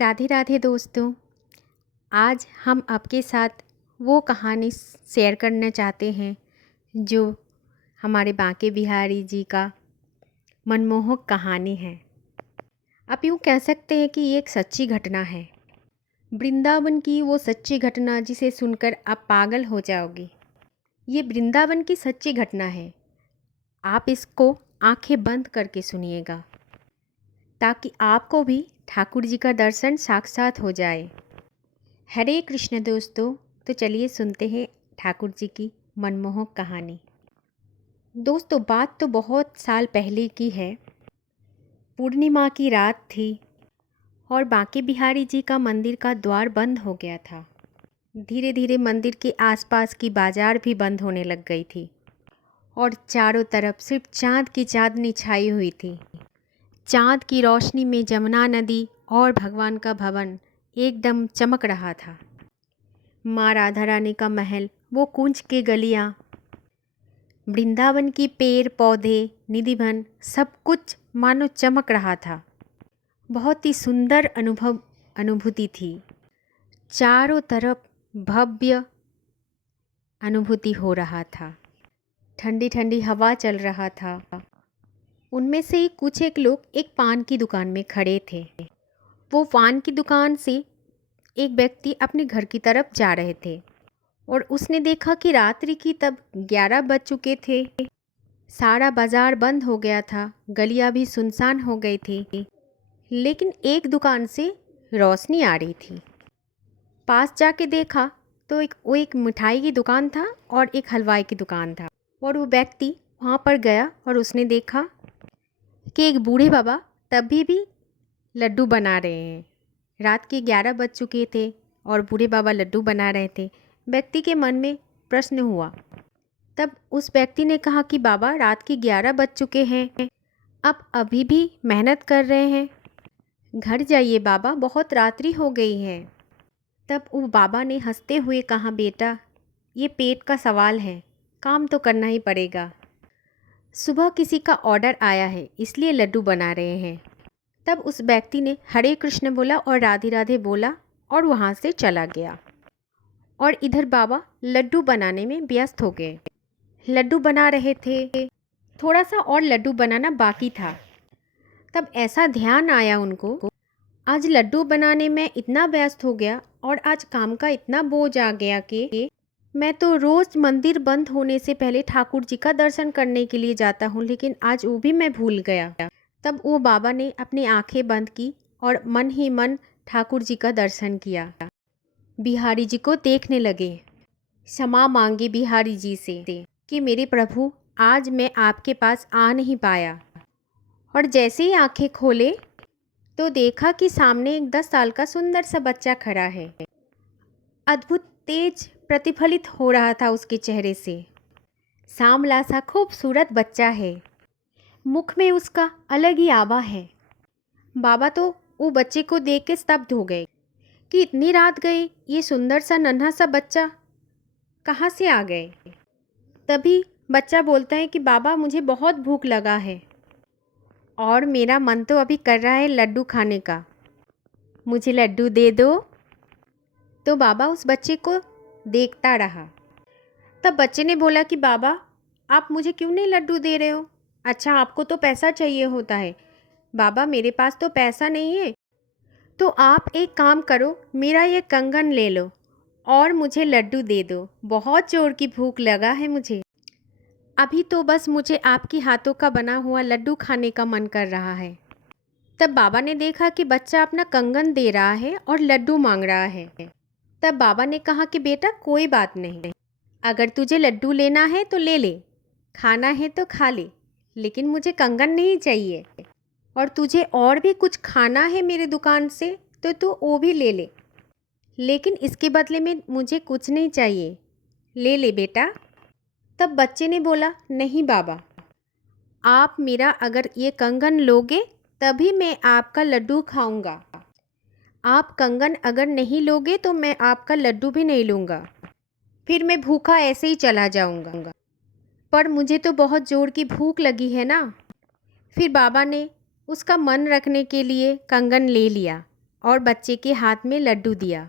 राधे राधे दोस्तों। आज हम आपके साथ वो कहानी शेयर करना चाहते हैं जो हमारे बांके बिहारी जी का मनमोहक कहानी है। आप यूँ कह सकते हैं कि ये एक सच्ची घटना है, वृंदावन की वो सच्ची घटना जिसे सुनकर आप पागल हो जाओगे। ये वृंदावन की सच्ची घटना है। आप इसको आंखें बंद करके सुनिएगा ताकि आपको भी ठाकुर जी का दर्शन साक्षात हो जाए। हरे कृष्ण दोस्तों, तो चलिए सुनते हैं ठाकुर जी की मनमोहक कहानी। दोस्तों, बात तो बहुत साल पहले की है। पूर्णिमा की रात थी और बांके बिहारी जी का मंदिर का द्वार बंद हो गया था। धीरे धीरे मंदिर के आसपास की बाजार भी बंद होने लग गई थी और चारों तरफ सिर्फ चाँद की चांदनी छाई हुई थी। चाँद की रोशनी में जमुना नदी और भगवान का भवन एकदम चमक रहा था। माँ राधा रानी का महल, वो कुंज के गलियाँ, वृंदावन की पेड़ पौधे, निधिवन, सब कुछ मानो चमक रहा था। बहुत ही सुंदर अनुभूति थी। चारों तरफ भव्य अनुभूति हो रहा था। ठंडी ठंडी हवा चल रहा था। उनमें से कुछ एक लोग एक पान की दुकान में खड़े थे। वो पान की दुकान से एक व्यक्ति अपने घर की तरफ जा रहे थे और उसने देखा कि रात्रि की तब 11 बज चुके थे। सारा बाजार बंद हो गया था, गलियां भी सुनसान हो गई थी, लेकिन एक दुकान से रोशनी आ रही थी। पास जाके देखा तो वो एक मिठाई की दुकान था और एक हलवाई की दुकान था। और वो व्यक्ति वहाँ पर गया और उसने देखा कि एक बूढ़े बाबा तभी भी लड्डू बना रहे हैं। रात के 11 बज चुके थे और बूढ़े बाबा लड्डू बना रहे थे। व्यक्ति के मन में प्रश्न हुआ। तब उस व्यक्ति ने कहा कि बाबा, रात के 11 बज चुके हैं, आप अभी भी मेहनत कर रहे हैं? घर जाइए बाबा, बहुत रात्रि हो गई है। तब वो बाबा ने हंसते हुए कहा, बेटा, ये पेट का सवाल है, काम तो करना ही पड़ेगा। सुबह किसी का ऑर्डर आया है, इसलिए लड्डू बना रहे हैं। तब उस व्यक्ति ने हरे कृष्ण बोला और राधे राधे बोला और वहाँ से चला गया। और इधर बाबा लड्डू बनाने में व्यस्त हो गए। लड्डू बना रहे थे, थोड़ा सा और लड्डू बनाना बाकी था। तब ऐसा ध्यान आया उनको, आज लड्डू बनाने में इतना व्यस्त हो गया और आज काम का इतना बोझ आ गया कि मैं तो रोज़ मंदिर बंद होने से पहले ठाकुर जी का दर्शन करने के लिए जाता हूँ, लेकिन आज वो भी मैं भूल गया। तब वो बाबा ने अपनी आंखें बंद की और मन ही मन ठाकुर जी का दर्शन किया। बिहारी जी को देखने लगे। क्षमा मांगे बिहारी जी से कि मेरे प्रभु, आज मैं आपके पास आ नहीं पाया। और जैसे ही आंखें खोले तो देखा कि सामने एक 10 साल का सुंदर सा बच्चा खड़ा है। अद्भुत तेज प्रतिफलित हो रहा था उसके चेहरे से। सांवला सा खूबसूरत बच्चा है, मुख में उसका अलग ही आभा है। बाबा तो वो बच्चे को देख के स्तब्ध हो गए कि इतनी रात गई, ये सुंदर सा नन्हा सा बच्चा कहाँ से आ गए। तभी बच्चा बोलता है कि बाबा, मुझे बहुत भूख लगा है और मेरा मन तो अभी कर रहा है लड्डू खाने का, मुझे लड्डू दे दो। तो बाबा उस बच्चे को देखता रहा। तब बच्चे ने बोला कि बाबा, आप मुझे क्यों नहीं लड्डू दे रहे हो? अच्छा, आपको तो पैसा चाहिए होता है। बाबा, मेरे पास तो पैसा नहीं है, तो आप एक काम करो, मेरा ये कंगन ले लो और मुझे लड्डू दे दो। बहुत जोर की भूख लगा है मुझे। अभी तो बस मुझे आपके हाथों का बना हुआ लड्डू खाने का मन कर रहा है। तब बाबा ने देखा कि बच्चा अपना कंगन दे रहा है और लड्डू मांग रहा है। तब बाबा ने कहा कि बेटा, कोई बात नहीं, अगर तुझे लड्डू लेना है तो ले ले, खाना है तो खा ले, लेकिन मुझे कंगन नहीं चाहिए। और तुझे और भी कुछ खाना है मेरे दुकान से तो तू वो भी ले ले, लेकिन इसके बदले में मुझे कुछ नहीं चाहिए, ले ले बेटा। तब बच्चे ने बोला, नहीं बाबा, आप मेरा अगर ये कंगन लोगे तभी मैं आपका लड्डू खाऊंगा। आप कंगन अगर नहीं लोगे तो मैं आपका लड्डू भी नहीं लूँगा, फिर मैं भूखा ऐसे ही चला जाऊंगा। पर मुझे तो बहुत ज़ोर की भूख लगी है ना। फिर बाबा ने उसका मन रखने के लिए कंगन ले लिया और बच्चे के हाथ में लड्डू दिया।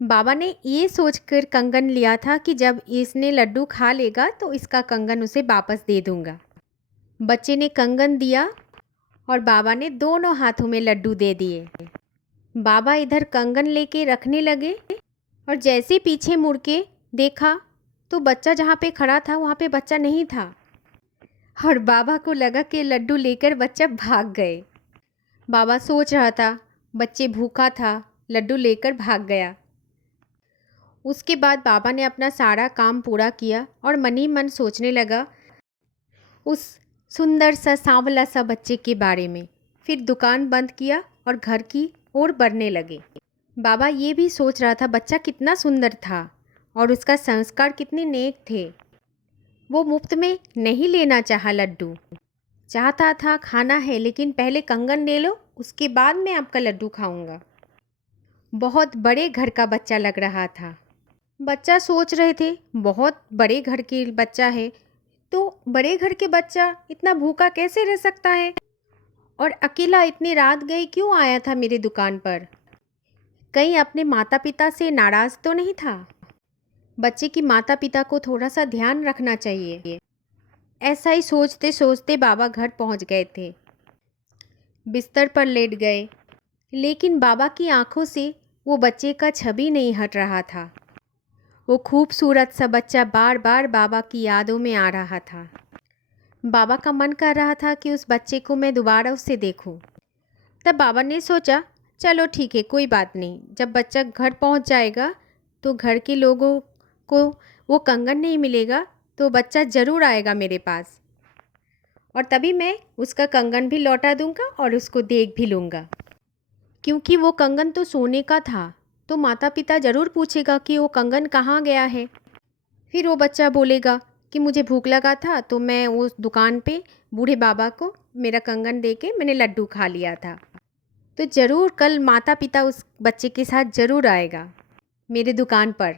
बाबा ने ये सोचकर कंगन लिया था कि जब इसने लड्डू खा लेगा तो इसका कंगन उसे वापस दे दूंगा। बच्चे ने कंगन दिया और बाबा ने दोनों हाथों में लड्डू दे दिए। बाबा इधर कंगन लेके रखने लगे और जैसे पीछे मुड़ के देखा तो बच्चा जहाँ पे खड़ा था वहाँ पे बच्चा नहीं था और बाबा को लगा कि लड्डू लेकर बच्चा भाग गए। बाबा सोच रहा था बच्चे भूखा था, लड्डू लेकर भाग गया। उसके बाद बाबा ने अपना सारा काम पूरा किया और मन ही मन सोचने लगा उस सुंदर सा सांवला सा बच्चे के बारे में। फिर दुकान बंद किया और घर की ओर बढ़ने लगे। बाबा ये भी सोच रहा था बच्चा कितना सुंदर था और उसका संस्कार कितने नेक थे। वो मुफ्त में नहीं लेना चाहा लड्डू, चाहता था खाना है लेकिन पहले कंगन ले लो, उसके बाद मैं आपका लड्डू खाऊंगा। बहुत बड़े घर का बच्चा लग रहा था। बच्चा सोच रहे थे बहुत बड़े घर के बच्चा है, तो बड़े घर के बच्चा इतना भूखा कैसे रह सकता है और अकेला इतनी रात गई क्यों आया था मेरी दुकान पर? कहीं अपने माता पिता से नाराज़ तो नहीं था? बच्चे की माता पिता को थोड़ा सा ध्यान रखना चाहिए। ऐसा ही सोचते सोचते बाबा घर पहुंच गए थे। बिस्तर पर लेट गए, लेकिन बाबा की आंखों से वो बच्चे का छवि नहीं हट रहा था। वो खूबसूरत सा बच्चा बार बार बाबा की यादों में आ रहा था। बाबा का मन कर रहा था कि उस बच्चे को मैं दोबारा उससे देखूं। तब बाबा ने सोचा चलो ठीक है, कोई बात नहीं, जब बच्चा घर पहुंच जाएगा तो घर के लोगों को वो कंगन नहीं मिलेगा तो बच्चा ज़रूर आएगा मेरे पास और तभी मैं उसका कंगन भी लौटा दूंगा और उसको देख भी लूँगा। क्योंकि वो कंगन तो सोने का था तो माता पिता ज़रूर पूछेगा कि वो कंगन कहाँ गया है। फिर वो बच्चा बोलेगा कि मुझे भूख लगा था तो मैं उस दुकान पे बूढ़े बाबा को मेरा कंगन दे के मैंने लड्डू खा लिया था। तो ज़रूर कल माता पिता उस बच्चे के साथ ज़रूर आएगा मेरे दुकान पर,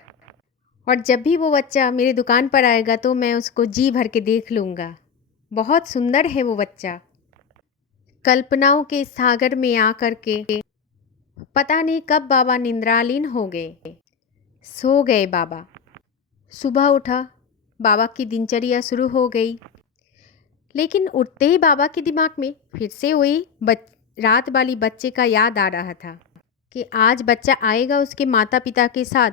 और जब भी वो बच्चा मेरे दुकान पर आएगा तो मैं उसको जी भर के देख लूँगा। बहुत सुंदर है वो बच्चा। कल्पनाओं के सागर में आकर के पता नहीं कब बाबा निद्रालीन हो गए। सो गए बाबा। सुबह उठा, बाबा की दिनचर्या शुरू हो गई। लेकिन उठते ही बाबा के दिमाग में फिर से वही रात वाली बच्चे का याद आ रहा था कि आज बच्चा आएगा उसके माता पिता के साथ,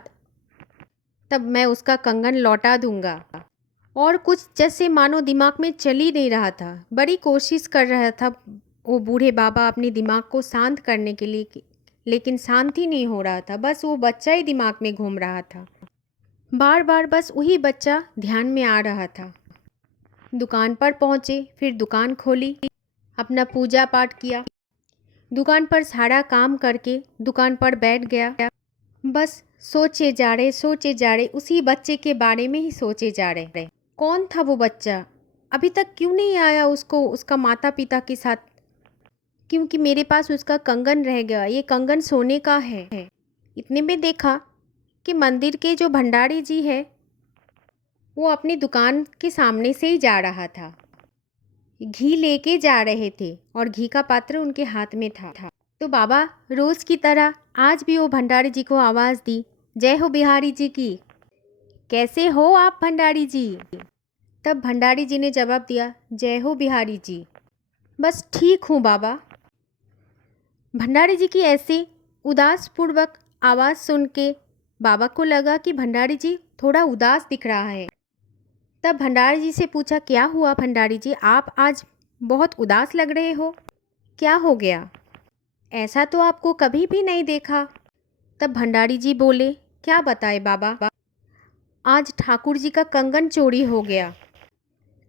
तब मैं उसका कंगन लौटा दूंगा। और कुछ जैसे मानो दिमाग में चल ही नहीं रहा था। बड़ी कोशिश कर रहा था वो बूढ़े बाबा अपने दिमाग को शांत करने के लिए, लेकिन शांति नहीं हो रहा था। बस वो बच्चा ही दिमाग में घूम रहा था। बार बार बस वही बच्चा ध्यान में आ रहा था। दुकान पर पहुँचे, फिर दुकान खोली, अपना पूजा पाठ किया, दुकान पर सारा काम करके दुकान पर बैठ गया। बस सोचे जा रहे उसी बच्चे के बारे में ही सोचे जा रहे। कौन था वो बच्चा? अभी तक क्यों नहीं आया उसको उसका माता पिता के साथ? क्योंकि मेरे पास उसका कंगन रह गया, ये कंगन सोने का है। इतने में देखा कि मंदिर के जो भंडारी जी है वो अपनी दुकान के सामने से ही जा रहा था। घी लेके जा रहे थे और घी का पात्र उनके हाथ में था। तो बाबा रोज़ की तरह आज भी वो भंडारी जी को आवाज़ दी, जय हो बिहारी जी की। कैसे हो आप भंडारी जी? तब भंडारी जी ने जवाब दिया, जय हो बिहारी जी, बस ठीक हूँ बाबा। भंडारी जी की ऐसे उदासपूर्वक आवाज़ सुन के बाबा को लगा कि भंडारी जी थोड़ा उदास दिख रहा है। तब भंडारी जी से पूछा, क्या हुआ भंडारी जी, आप आज बहुत उदास लग रहे हो, क्या हो गया? ऐसा तो आपको कभी भी नहीं देखा। तब भंडारी जी बोले, क्या बताए बाबा, आज ठाकुर जी का कंगन चोरी हो गया।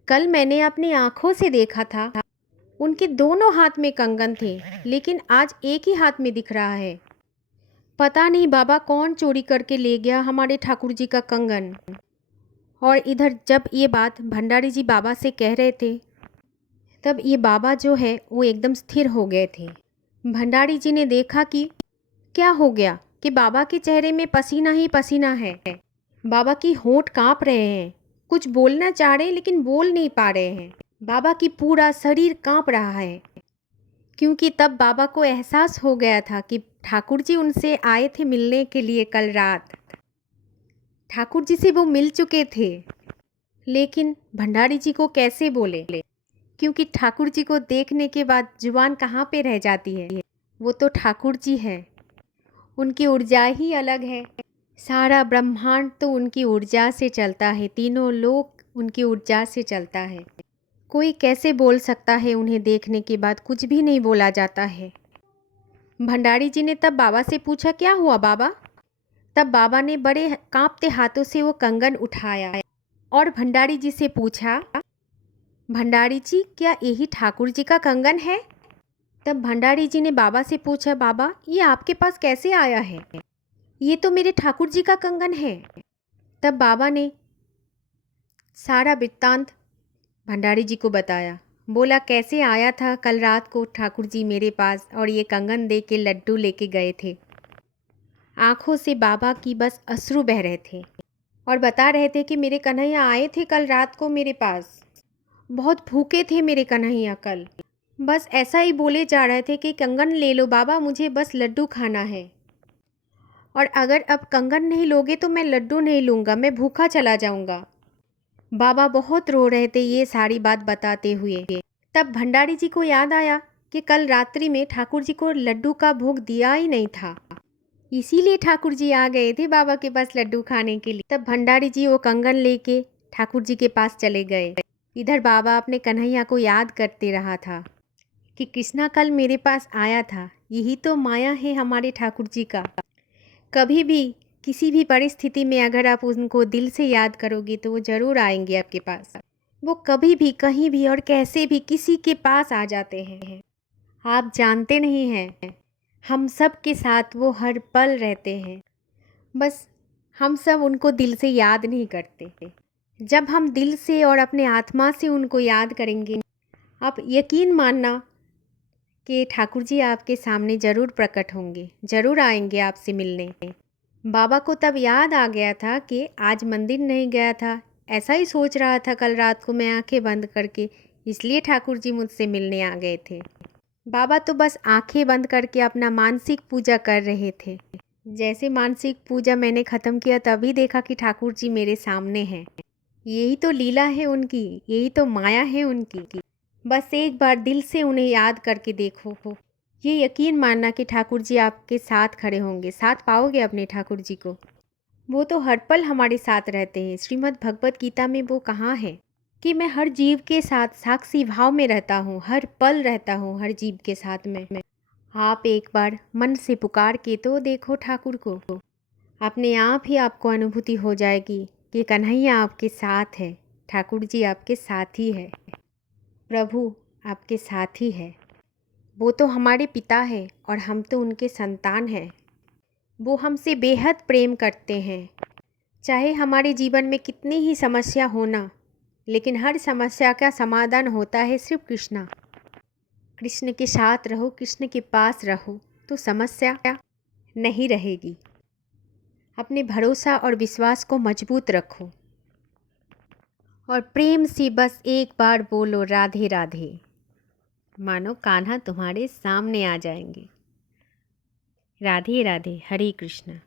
कल मैंने अपनी आँखों से देखा था, उनके दोनों हाथ में कंगन थे, लेकिन आज एक ही हाथ में दिख रहा है। पता नहीं बाबा कौन चोरी करके ले गया हमारे ठाकुर जी का कंगन। और इधर जब ये बात भंडारी जी बाबा से कह रहे थे, तब ये बाबा जो है वो एकदम स्थिर हो गए थे। भंडारी जी ने देखा कि क्या हो गया कि बाबा के चेहरे में पसीना ही पसीना है। बाबा की होंठ कांप रहे हैं, कुछ बोलना चाह रहे हैं लेकिन बोल नहीं पा रहे हैं। बाबा की पूरा शरीर कांप रहा है, क्योंकि तब बाबा को एहसास हो गया था कि ठाकुर जी उनसे आए थे मिलने के लिए कल रात। ठाकुर जी से वो मिल चुके थे, लेकिन भंडारी जी को कैसे बोले, क्योंकि ठाकुर जी को देखने के बाद जुबान कहाँ पे रह जाती है। वो तो ठाकुर जी है, उनकी ऊर्जा ही अलग है। सारा ब्रह्मांड तो उनकी ऊर्जा से चलता है, तीनों लोक उनकी ऊर्जा से चलता है। कोई कैसे बोल सकता है उन्हें देखने के बाद? कुछ भी नहीं बोला जाता है। भंडारी जी ने तब बाबा से पूछा, क्या हुआ बाबा? तब बाबा ने बड़े कांपते हाथों से वो कंगन उठाया और भंडारी जी से पूछा, भंडारी जी क्या यही ठाकुर जी का कंगन है? तब भंडारी जी ने बाबा से पूछा, बाबा ये आपके पास कैसे आया है? ये तो मेरे ठाकुर जी का कंगन है। तब बाबा ने सारा वृत्तांत भंडारी जी को बताया। बोला, कैसे आया था कल रात को ठाकुर जी मेरे पास और ये कंगन दे के लड्डू लेके गए थे। आंखों से बाबा की बस अश्रु बह रहे थे और बता रहे थे कि मेरे कन्हैया आए थे कल रात को मेरे पास। बहुत भूखे थे मेरे कन्हैया कल। बस ऐसा ही बोले जा रहे थे कि कंगन ले लो बाबा, मुझे बस लड्डू खाना है, और अगर अब कंगन नहीं लोगे तो मैं लड्डू नहीं लूँगा, मैं भूखा चला जाऊँगा। बाबा बहुत रो रहे थे ये सारी बात बताते हुए। तब भंडारी जी को याद आया कि कल रात्रि में ठाकुर जी को लड्डू का भोग दिया ही नहीं था, इसीलिए ठाकुर जी आ गए थे बाबा के पास लड्डू खाने के लिए। तब भंडारी जी वो कंगन लेके ठाकुर जी के पास चले गए। इधर बाबा अपने कन्हैया को याद करते रहा था कि कृष्णा कल मेरे पास आया था, यही तो माया है हमारे ठाकुर जी का। कभी भी किसी भी परिस्थिति में अगर आप उनको दिल से याद करोगे तो वो ज़रूर आएंगे आपके पास। वो कभी भी कहीं भी और कैसे भी किसी के पास आ जाते हैं। आप जानते नहीं हैं, हम सब के साथ वो हर पल रहते हैं, बस हम सब उनको दिल से याद नहीं करते। जब हम दिल से और अपने आत्मा से उनको याद करेंगे, आप यकीन मानना कि ठाकुर जी आपके सामने ज़रूर प्रकट होंगे, ज़रूर आएंगे आपसे मिलने। बाबा को तब याद आ गया था कि आज मंदिर नहीं गया था, ऐसा ही सोच रहा था कल रात को मैं आंखें बंद करके, इसलिए ठाकुर जी मुझसे मिलने आ गए थे। बाबा तो बस आंखें बंद करके अपना मानसिक पूजा कर रहे थे। जैसे मानसिक पूजा मैंने ख़त्म किया तभी देखा कि ठाकुर जी मेरे सामने हैं। यही तो लीला है उनकी, यही तो माया है उनकी। बस एक बार दिल से उन्हें याद करके देखो, ये यकीन मानना कि ठाकुर जी आपके साथ खड़े होंगे, साथ पाओगे अपने ठाकुर जी को। वो तो हर पल हमारे साथ रहते हैं। श्रीमद् भगवत गीता में वो कहाँ है कि मैं हर जीव के साथ साक्षी भाव में रहता हूँ, हर पल रहता हूँ हर जीव के साथ में। आप एक बार मन से पुकार के तो देखो ठाकुर को, अपने आप ही आपको अनुभूति हो जाएगी कि कन्हैया आपके साथ है, ठाकुर जी आपके साथ ही है, प्रभु आपके साथ ही है। वो तो हमारे पिता है और हम तो उनके संतान हैं। वो हमसे बेहद प्रेम करते हैं। चाहे हमारे जीवन में कितनी ही समस्या हो ना, लेकिन हर समस्या का समाधान होता है सिर्फ कृष्णा। कृष्ण के साथ रहो, कृष्ण के पास रहो तो समस्या नहीं रहेगी। अपने भरोसा और विश्वास को मजबूत रखो और प्रेम से बस एक बार बोलो राधे राधे, मानो कान्हा तुम्हारे सामने आ जाएंगे। राधे राधे, हरे कृष्ण।